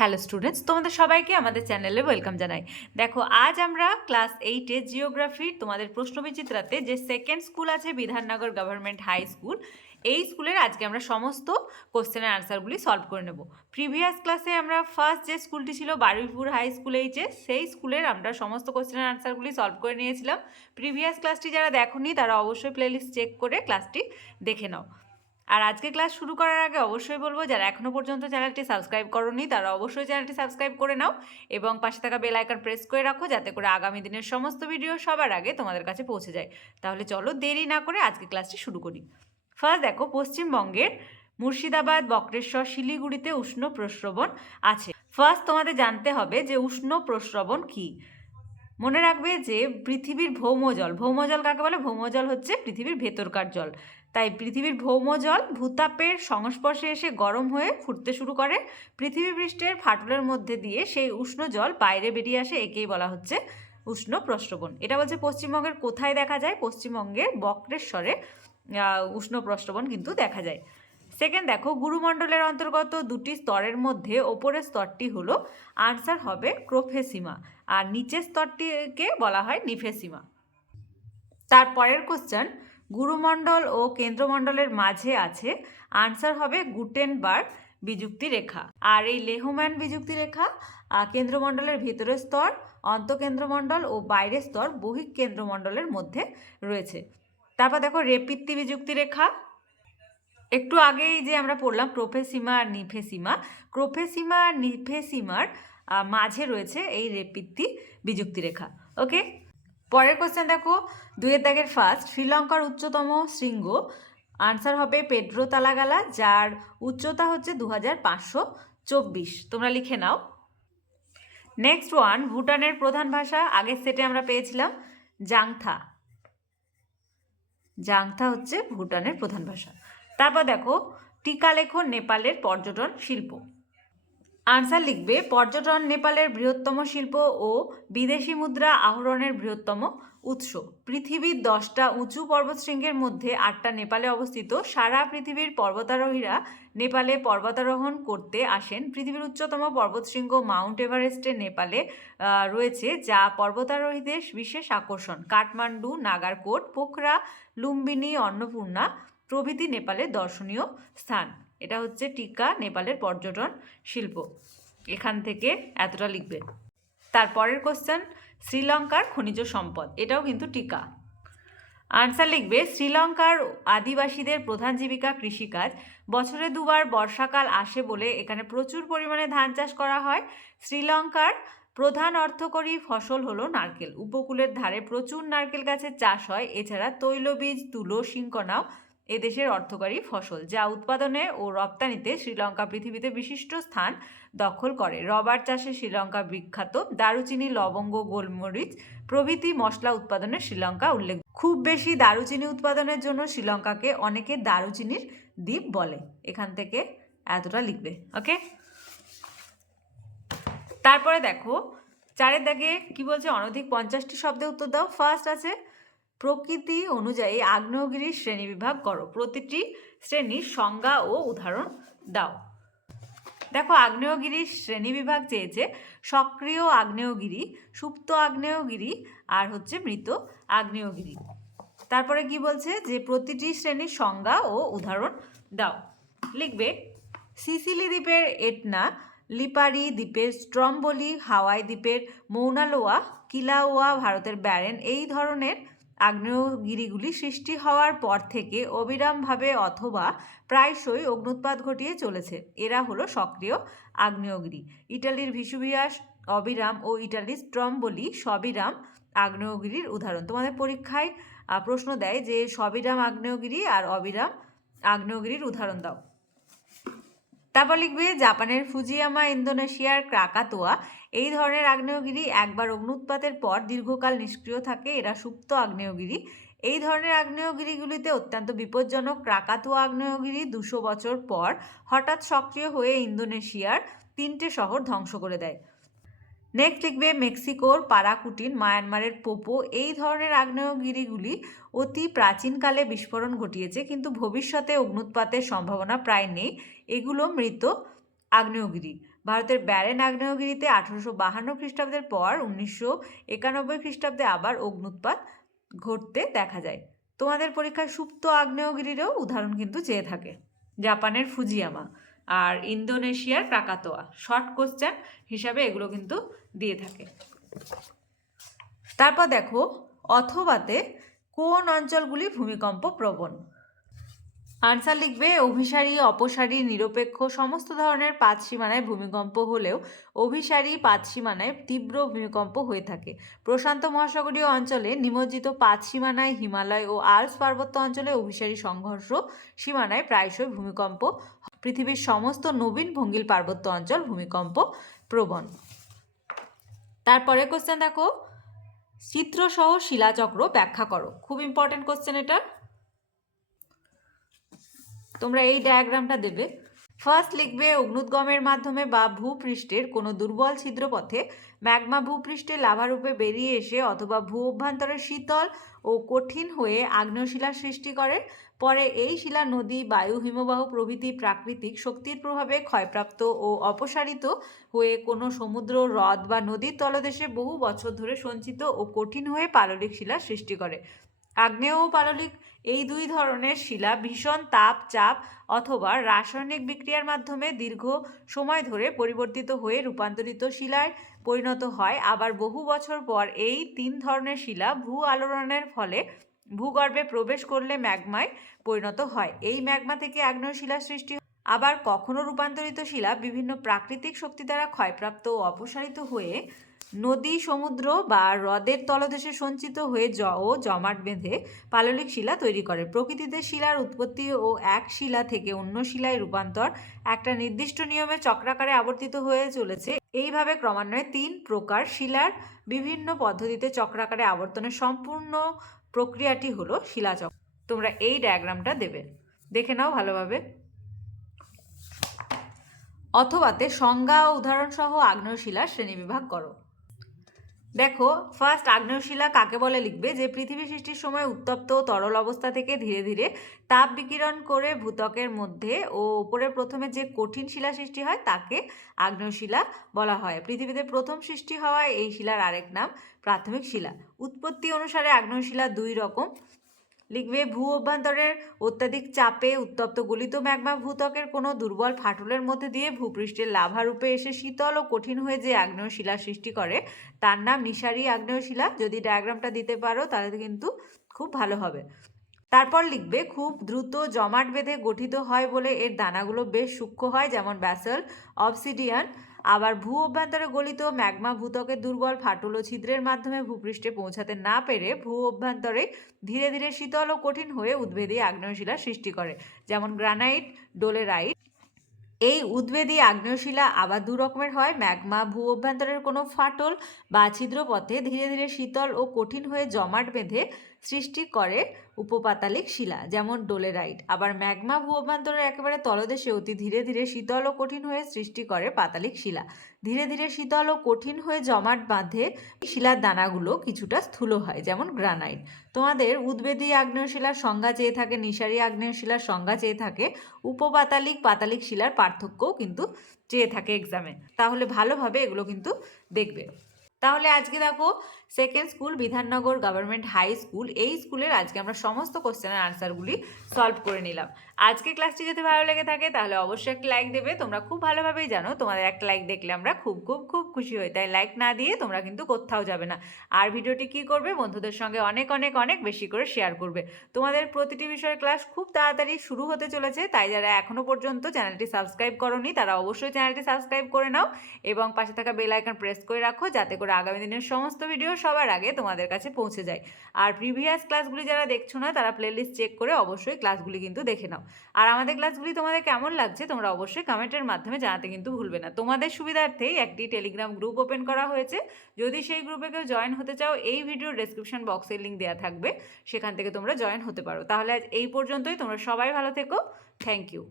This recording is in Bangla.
হ্যালো স্টুডেন্টস তোমাদের সবাইকে আমাদের চ্যানেলে ওয়েলকাম জানাই। দেখো, আজ আমরা ক্লাস এইটে জিওগ্রাফির তোমাদের প্রশ্নবিচিত্রাতে যে সেকেন্ড স্কুল আছে বিধাননগর গভর্নমেন্ট হাই স্কুল এই স্কুলের আজকে আমরা সমস্ত কোশ্চেনের আনসারগুলি সলভ করে নেব। প্রিভিয়াস ক্লাসে আমরা ফার্স্ট যে স্কুলটি ছিল বারুইপুর হাই স্কুল এইচে সেই স্কুলের আমরা সমস্ত কোশ্চেনের আনসারগুলি সলভ করে নিয়েছিলাম। প্রিভিয়াস ক্লাসটি যারা দেখোনি, তারা অবশ্যই প্লেলিস্ট চেক করে ক্লাসটি দেখে নাও। আর আজকে ক্লাস শুরু করার আগে অবশ্যই বলব, যারা এখনও পর্যন্ত চ্যানেলটি সাবস্ক্রাইব করনি, তারা অবশ্যই চ্যানেলটি সাবস্ক্রাইব করে নাও এবং পাশে থাকা বেল আইকন প্রেস করে রাখো, যাতে করে আগামী দিনের সমস্ত ভিডিও সবার আগে তোমাদের কাছে পৌঁছে যায়। তাহলে চলো দেরি না করে আজকে ক্লাসটি শুরু করি। ফার্স্ট দেখো, পশ্চিমবঙ্গের মুর্শিদাবাদ, বক্রেশ্বর, শিলিগুড়িতে উষ্ণ প্রস্রবণ আছে। ফার্স্ট তোমাদের জানতে হবে যে উষ্ণ প্রস্রবণ কী। মনে রাখবে যে পৃথিবীর ভৌমজল ভৌমজল কাকে বলে? ভৌমজল হচ্ছে পৃথিবীর ভেতরকার জল। তাই পৃথিবীর ভৌমজল ভূতাপের সংস্পর্শে এসে গরম হয়ে ফুটতে শুরু করে। পৃথিবী পৃষ্ঠের ফাটলের মধ্যে দিয়ে সেই উষ্ণ জল বাইরে বেরিয়ে আসে, একেই বলা হচ্ছে উষ্ণ প্রস্রবণ এটা বলছে পশ্চিমবঙ্গের কোথায় দেখা যায়? পশ্চিমবঙ্গের বক্রেশ্বরে উষ্ণ প্রস্রবণ কিন্তু দেখা যায়। সেকেন্ড দেখো, গুরুমণ্ডলের অন্তর্গত দুটি স্তরের মধ্যে ওপরের স্তরটি হলো আনসার হবে ক্রোফেসিমা আর নিচের স্তরটিকে বলা হয় নিফেসিমা। তারপরের কোশ্চেন গুরুমণ্ডল ও কেন্দ্রমণ্ডলের মাঝে আছে। আনসার হবে গুটেনবার্গ বিযুক্তি রেখা। আর এই লেহম্যান বিযুক্তি রেখা কেন্দ্রমণ্ডলের ভিতরের স্তর, অন্তকেন্দ্রমণ্ডল ও বাইরের স্তর বহিঃ কেন্দ্রমণ্ডলের মধ্যে রয়েছে। তারপর দেখো রেপিত্তি বিযুক্তি রেখা। একটু আগেই যে আমরা পড়লাম প্রোফেসিমা আর নিফেসিমা ক্রোফেসিমা আর নিফেসিমার মাঝে রয়েছে এই রেপিত্তি বিযুক্তি রেখা। ওকে পরের কোশ্চেন দেখো। দুয়ের দাগের ফার্স্ট শ্রীলঙ্কার উচ্চতম শৃঙ্গ। আনসার হবে পেড্রো তালাগালা, যার উচ্চতা হচ্ছে দু চব্বিশ। তোমরা লিখে নাও। নেক্সট ওয়ান ভুটানের প্রধান ভাষা, আগের সেটে আমরা পেয়েছিলাম, জাংথা। জাংথা হচ্ছে ভুটানের প্রধান ভাষা। তারপর দেখো টিকা টিকালেখন নেপালের পর্যটন শিল্প। আনসার লিখবে, পর্যটন নেপালের বৃহত্তম শিল্প ও বিদেশি মুদ্রা আহরণের বৃহত্তম উৎস। পৃথিবীর দশটা উঁচু পর্বতশৃঙ্গের মধ্যে আটটা নেপালে অবস্থিত। সারা পৃথিবীর পর্বতারোহীরা নেপালে পর্বতারোহণ করতে আসেন। পৃথিবীর উচ্চতম পর্বতশৃঙ্গ মাউন্ট এভারেস্টে নেপালে রয়েছে, যা পর্বতারোহীদের বিশেষ আকর্ষণ। কাঠমান্ডু, নাগারকোট, পোখরা, লুম্বিনী, অন্নপূর্ণা প্রভৃতি নেপালের দর্শনীয় স্থান। এটা হচ্ছে টিকা, নেপালের পর্যটন শিল্প। এখান থেকে এতটা লিখবে। তারপরের কোশ্চেন শ্রীলঙ্কার খনিজ সম্পদ। এটাও কিন্তু টিকা। আনসার লিখবে, শ্রীলঙ্কার আদিবাসীদের প্রধান জীবিকা কৃষিকাজ। বছরে দুবার বর্ষাকাল আসে বলে এখানে প্রচুর পরিমাণে ধান চাষ করা হয়। শ্রীলঙ্কার প্রধান অর্থকরী ফসল হলো নারকেল। উপকূলের ধারে প্রচুর নারকেল গাছের চাষ হয়। এছাড়া তৈলবীজ, তুলো সিংকনাও এদেশের অর্থকরী ফসল, যা উৎপাদনে ও রপ্তানিতে শ্রীলঙ্কা পৃথিবীতে বিশিষ্ট স্থান দখল করে। রবার চাষে শ্রীলঙ্কা বিখ্যাত দারুচিনি, লবঙ্গ, গোলমরিচ প্রভৃতি মশলা উৎপাদনে শ্রীলঙ্কা উল্লেখ। খুব বেশি দারুচিনি উৎপাদনের জন্য শ্রীলঙ্কাকে অনেকে দারুচিনির দ্বীপ বলে। এখান থেকে এতটা লিখবে, ওকে? তারপরে দেখো চারের দাগে কি বলছে? অনধিক পঞ্চাশটি শব্দে উত্তর দাও। ফার্স্ট আছে প্রকৃতি অনুযায়ী আগ্নেয়গিরির শ্রেণীবিভাগ করো। প্রতিটি শ্রেণির সংজ্ঞা ও উদাহরণ দাও। দেখো আগ্নেয়গিরির শ্রেণীবিভাগ চেয়েছে সক্রিয় আগ্নেয়গিরি, সুপ্ত আগ্নেয়গিরি আর হচ্ছে মৃত আগ্নেয়গিরি। তারপরে কি বলছে? যে প্রতিটি শ্রেণির সংজ্ঞা ও উদাহরণ দাও। লিখবে সিসিলি দ্বীপের এটনা, লিপারি দ্বীপের স্ট্রম্বলি, হাওয়াই দ্বীপের মৌনালোয়া, কিলাওয়া ভারতের ব্যারেন, এই ধরনের আগ্নেয়গিরিগুলি সৃষ্টি হওয়ার পর থেকে অবিরামভাবে অথবা প্রায়শই অগ্নুৎপাত ঘটিয়ে চলেছে। এরা হলো সক্রিয় আগ্নেয়গিরি। ইটালির ভিসুভিয়াস, অবিরাম ও ইটালির স্ট্রম্বলি সবিরাম আগ্নেয়গিরির উদাহরণ। তোমাদের পরীক্ষায় প্রশ্ন দেয় যে সবিরাম আগ্নেয়গিরি আর অবিরাম আগ্নেয়গিরির উদাহরণ দাও। তারপর লিখবে, জাপানের ফুজিয়ামা, ইন্দোনেশিয়ার ক্রাকাতোয়া এই ধরনের আগ্নেয়গিরি একবার অগ্নুৎপাতের পর দীর্ঘকাল নিষ্ক্রিয় থাকে, এরা সুপ্ত আগ্নেয়গিরি। এই ধরনের আগ্নেয়গিরিগুলিতে অত্যন্ত বিপজ্জনক ক্রাকাতুয়া আগ্নেয়গিরি দুশো বছর পর হঠাৎ সক্রিয় হয়ে ইন্দোনেশিয়ার তিনটে শহর ধ্বংস করে দেয়। নেক্সট লিখবে মেক্সিকোর পারাকুটিন, মায়ানমারের পোপো। এই ধরনের আগ্নেয়গিরিগুলি অতি প্রাচীনকালে বিস্ফোরণ ঘটিয়েছে, কিন্তু ভবিষ্যতে অগ্নুৎপাতের সম্ভাবনা প্রায় নেই। এগুলো মৃত আগ্নেয়গিরি। ভারতের ব্যারেন আগ্নেয়গিরিতে আঠারোশো বাহান্ন খ্রিস্টাব্দের পর উনিশশো একানব্বই খ্রিস্টাব্দে আবার অগ্নুৎপাত ঘটতে দেখা যায়। তোমাদের পরীক্ষায় সুপ্ত আগ্নেয়গিরিরও উদাহরণ কিন্তু চেয়ে থাকে। জাপানের ফুজিয়ামা আর ইন্দোনেশিয়ার ক্রাকাতোয়া। শর্ট কোশ্চেন হিসাবে এগুলো কিন্তু দিয়ে থাকে। তারপর দেখো, অথবাতে কোন অঞ্চলগুলি ভূমিকম্প প্রবণ? আনসার লিখবে, অভিসারী, অপসারী, নিরপেক্ষ, সমস্ত ধরনের পাঁচ সীমানায় ভূমিকম্প হলেও অভিসারী পাঁচ সীমানায় তীব্র ভূমিকম্প হয়ে থাকে। প্রশান্ত মহাসাগরীয় অঞ্চলে নিমজ্জিত পাঁচ সীমানায় হিমালয় ও আল্পস পার্বত্য অঞ্চলে অভিসারী সংঘর্ষ সীমানায় প্রায়শই ভূমিকম্প পৃথিবীর সমস্ত নবীন ভঙ্গিল পার্বত্য অঞ্চল ভূমিকম্প প্রবণ। তারপরে কোশ্চেন দেখো, চিত্রসহ শিলাচক্র ব্যাখ্যা করো। খুব ইম্পর্টেন্ট কোশ্চেন এটা। তোমরা এই ডায়াগ্রামটা দেবে। ফার্স্ট লিখবে অগ্নুদ্গমের মাধ্যমে বা ভূপৃষ্ঠের কোনো দুর্বল ছিদ্রপথে ম্যাগমা ভূপৃষ্ঠে লাভারূপে বেরিয়ে এসে অথবা ভূ অভ্যন্তরে শীতল ও কঠিন হয়ে আগ্নেয়শিলার সৃষ্টি করে। পরে এই শিলা নদী, বায়ু, হিমবাহ প্রভৃতি প্রাকৃতিক শক্তির প্রভাবে ক্ষয়প্রাপ্ত ও অপসারিত হয়ে কোনো সমুদ্র, হ্রদ বা নদীর তলদেশে বহু বছর ধরে সঞ্চিত ও কঠিন হয়ে পাললিক শিলার সৃষ্টি করে। আগ্নেয় ও পাললিক এই দুই ধরনের শিলা ভীষণ তাপ, চাপ অথবা রাসায়নিক বিক্রিয়ার মাধ্যমে দীর্ঘ সময় ধরে পরিবর্তিত হয়ে রূপান্তরিত শিলায় পরিণত হয় আবার বহু বছর পর এই তিন ধরনের শিলা ভূ আলোড়নের ফলে ভূগর্ভে প্রবেশ করলে ম্যাগমায় পরিণত হয় এই ম্যাগমা থেকে আগ্নেয় শিলা সৃষ্টি। আবার কখনো রূপান্তরিত শিলা বিভিন্ন প্রাকৃতিক শক্তি দ্বারা ক্ষয়প্রাপ্ত ও অপসারিত হয়ে নদী, সমুদ্র বা হ্রদের তলদেশে সঞ্চিত হয়ে জ ও জমাট বেঁধে পাললিক শিলা তৈরি করে। প্রকৃতিতে শিলার উৎপত্তি ও এক শিলা থেকে অন্য শিলায় রূপান্তর একটা নির্দিষ্ট নিয়মে চক্রাকারে আবর্তিত হয়ে চলেছে। এইভাবে ক্রমান্বয়ে তিন প্রকার শিলার বিভিন্ন পদ্ধতিতে চক্রাকারে আবর্তনের সম্পূর্ণ প্রক্রিয়াটি হলো শিলাচক্র। তোমরা এই ডায়াগ্রামটা দেবে। দেখে নাও ভালোভাবে। অথবাতে সংজ্ঞা ও উদাহরণ সহ আগ্নেয়শিলার শ্রেণীবিভাগ করো। দেখো ফার্স্ট আগ্নেয়শিলা কাকে বলে লিখবে? যে পৃথিবী সৃষ্টির সময় উত্তপ্ত তরল অবস্থা থেকে ধীরে ধীরে তাপ বিকিরণ করে ভূতকের মধ্যে ও উপরে প্রথমে যে কঠিন শিলা সৃষ্টি হয় তাকে আগ্নেয়শিলা বলা হয়। পৃথিবীতে প্রথম সৃষ্টি হওয়া এই শিলার আরেক নাম প্রাথমিক শিলা। উৎপত্তি অনুসারে আগ্নেয়শিলা দুই রকম। লিখবে, ভূ অভ্যন্তরের অত্যাধিক চাপে উত্তপ্ত গলিত ম্যাগমা ভূত্বকের কোনো দুর্বল ফাটলের মধ্যে দিয়ে ভূপৃষ্ঠের লাভা রূপে এসে শীতল ও কঠিন হয়ে যে আগ্নেয় শিলা সৃষ্টি করে, তার নাম নিশারি আগ্নেয় শিলা যদি ডায়াগ্রামটা দিতে পারো, তাহলে কিন্তু খুব ভালো হবে। তারপর লিখবে, খুব দ্রুত জমাট বেঁধে গঠিত হয় বলে এর দানাগুলো বেশ সূক্ষ্ম হয়, যেমন ব্যাসল অবসিডিয়ান আবার ভূ অভ্যন্তরে গলিত ম্যাগমা ভূত্বকের দুর্বল ফাটল ও ছিদ্রের মাধ্যমে ভূপৃষ্ঠে পৌঁছাতে না পেরে ভূ অভ্যন্তরে ধীরে ধীরে শীতল ও কঠিন হয়ে উদ্ভেদী আগ্নেয়শিলার সৃষ্টি করে, যেমন গ্রানাইট, ডোলেরাইট। এই উদ্বেদী আগ্নেয়শিলা আবার দু রকমের হয়, ম্যাগমা ভূ অভ্যন্তরের কোনো ফাটল বা ছিদ্রপথে ধীরে ধীরে শীতল ও কঠিন হয়ে জমাট বেঁধে সৃষ্টি করে উপপাতালিক শিলা, যেমন ডোলেরাইট। আবার ম্যাগমা ভূঅভ্যন্তরের একেবারে তলদেশে অতি ধীরে ধীরে শীতল ও কঠিন হয়ে সৃষ্টি করে পাতালিক শিলা। ধীরে ধীরে শীতল ও কঠিন হয়ে জমাট বাঁধে শিলার দানাগুলো কিছুটা স্থূল হয়, যেমন গ্রানাইট। তোমাদের উদ্বেদী আগ্নেয়শিলার সংজ্ঞা চেয়ে থাকে নিশারি আগ্নেয়শিলার সংজ্ঞা চেয়ে থাকে, উপপাতালিক পাতালিক শিলার পার্থক্যও কিন্তু চেয়ে থাকে এক্সামে তাহলে ভালোভাবে এগুলো কিন্তু দেখবে। তাহলে আজকে দেখো second school Bidhannagar government high school এই স্কুলের আজকে আমরা সমস্ত কোশ্চেনের আনসারগুলি সলভ করে নিলাম। আজকে ক্লাসটি যদি ভালো লেগে থাকে তাহলে অবশ্যই একটা লাইক দেবে। তোমরা খুব ভালোভাবেই জানো, তোমাদের একটা লাইক দেখলে আমরা খুব খুব খুব খুশি হই। তাই লাইক না দিয়ে তোমরা কিন্তু কোথাও যাবে না। আর ভিডিওটি কি করবে? বন্ধুদের সঙ্গে অনেক অনেক অনেক বেশি করে শেয়ার করবে। তোমাদের প্রতিটি বিষয়ের ক্লাস খুব তাড়াতাড়ি শুরু হতে চলেছে। তাই যারা এখনও পর্যন্ত চ্যানেলটি সাবস্ক্রাইব করনি, তারা অবশ্যই চ্যানেলটি সাবস্ক্রাইব করে নাও এবং পাশে থাকা বেল আইকন প্রেস করে রাখো যাতে করে আগামী দিনের সমস্ত ভিডিও সবার আগে তোমাদের কাছে পৌঁছে যায়। আর প্রিভিয়াস ক্লাসগুলি যারা দেখছ না, তারা প্লেলিস্ট চেক করে অবশ্যই ক্লাসগুলি কিন্তু দেখে নাও। আর আমাদের ক্লাসগুলি তোমাদের কেমন লাগছে, তোমরা অবশ্যই কমেন্টের মাধ্যমে জানাতে কিন্তু ভুলবে না। তোমাদের সুবিধার্থেই একটি টেলিগ্রাম গ্রুপ ওপেন করা হয়েছে। যদি সেই গ্রুপে কেউ জয়েন হতে চাও, এই ভিডিওর ডেসক্রিপশন বক্সে লিঙ্ক দেওয়া থাকবে। সেখান থেকে তোমরা জয়েন হতে পারো। তাহলে আজ এই পর্যন্তই। তোমরা সবাই ভালো থেকো। Thank you